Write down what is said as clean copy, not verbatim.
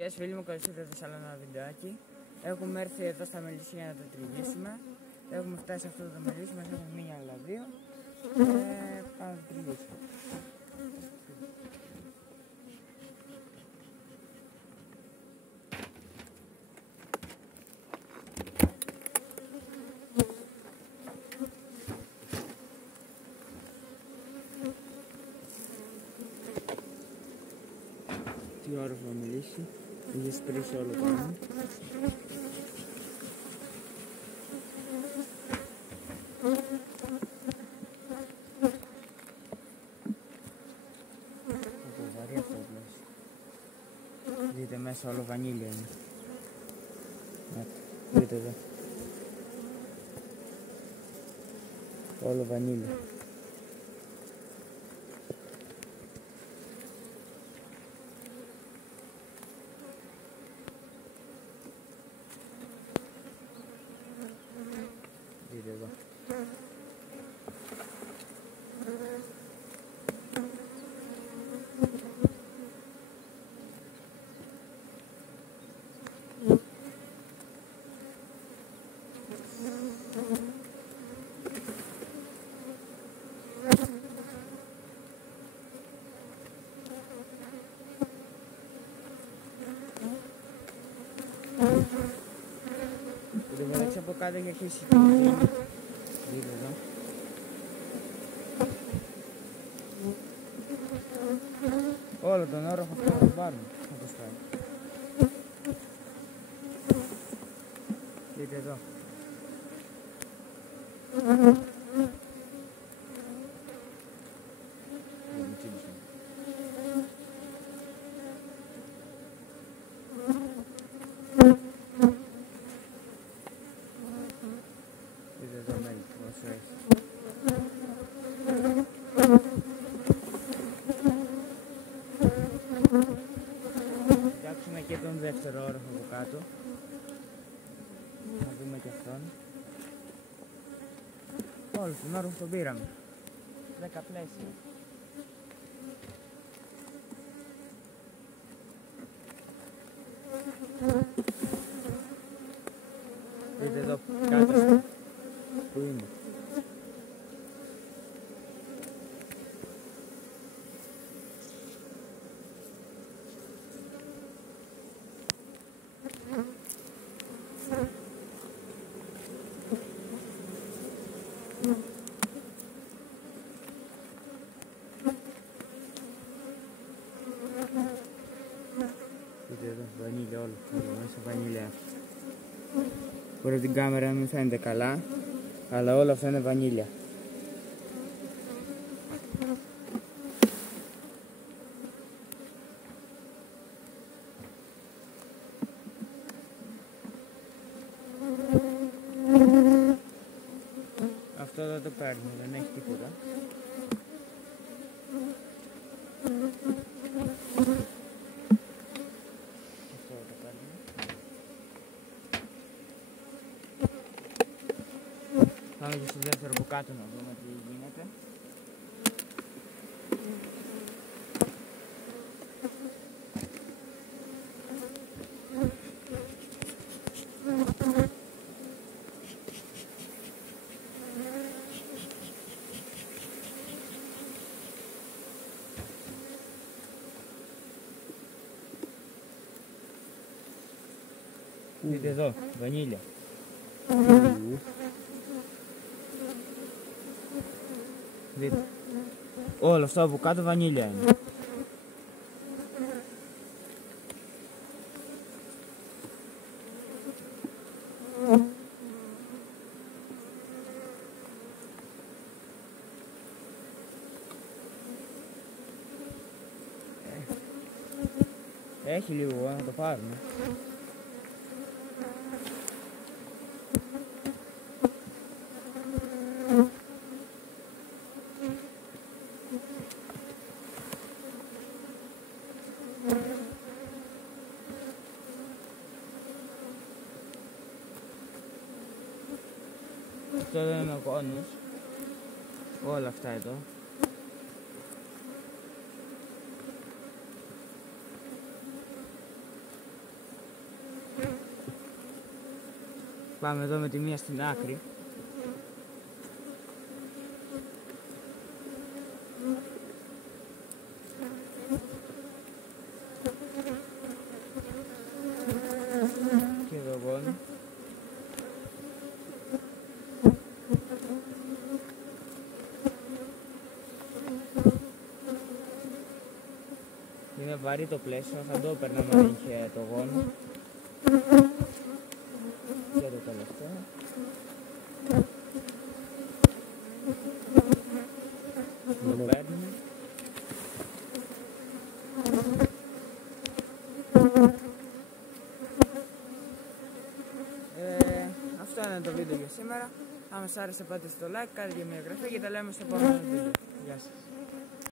Γεια σας φίλοι μου, καλώς ήρθατε σε άλλο ένα βιντεάκι. Έχουμε έρθει εδώ στα μελισσιά για να τα τριγύσουμε. Έχουμε φτάσει σε αυτό το μελίσι, μας έχουν μείνει άλλα δύο. Πάμε να τα τριγύσουμε. Τι όροφο θα μιλήσει, είχε σπρίσει όλο το νου. Αυτό βαρύ αυτό το πλάσιο. Δείτε μέσα όλο βανίλια είναι. Δείτε εδώ. Όλο βανίλια. Δείτε εδώ. Δείτε μεταξύ από κάτω έχει αρχίσει. Δείτε εδώ. Όλο τον όροφο αυτό θα το πάρουμε. Θα το σπάει. Δείτε εδώ. Δείτε εδώ μέλη, όσο έχει. Κοιτάξουμε και τον δεύτερο όροφο από κάτω. Να δούμε και αυτόν. Όλο τον όροφο τον πήραμε. 10 πλαίσια. Δείτε εδώ κάτω που είναι. Δείτε εδώ, βανίλια όλο, μέσα βανίλια. Μπορεί την κάμερα να μην φαίνεται καλά, αλλά όλα αυτά είναι βανίλια. Αυτό δεν το παίρνει, δεν έχει τίποτα. Αυτό δεν το παίρνει. Πάμε και στο δεύτερο από κάτω να δούμε τι γίνεται. Δείτε εδώ, βανίλια. Δείτε. Όλο αυτό από κάτω βανίλια είναι. Έχει λίγο, να το πάρουμε. Αυτό δεν είναι ο κόνος. Όλα αυτά εδώ. Πάμε εδώ με τη μία στην άκρη. Και εδώ γόνι. Είναι βαρύ το πλαίσιο, θα το έπαιρνα αν είχε το γόνι. Και το τελευταίο. Το παίρνουμε. Αυτό είναι το βίντεο για σήμερα. Αν σας άρεσε πάτε στο like, κάντε και μια εγγραφή και τα λέμε στο επόμενο βίντεο. Γεια σας.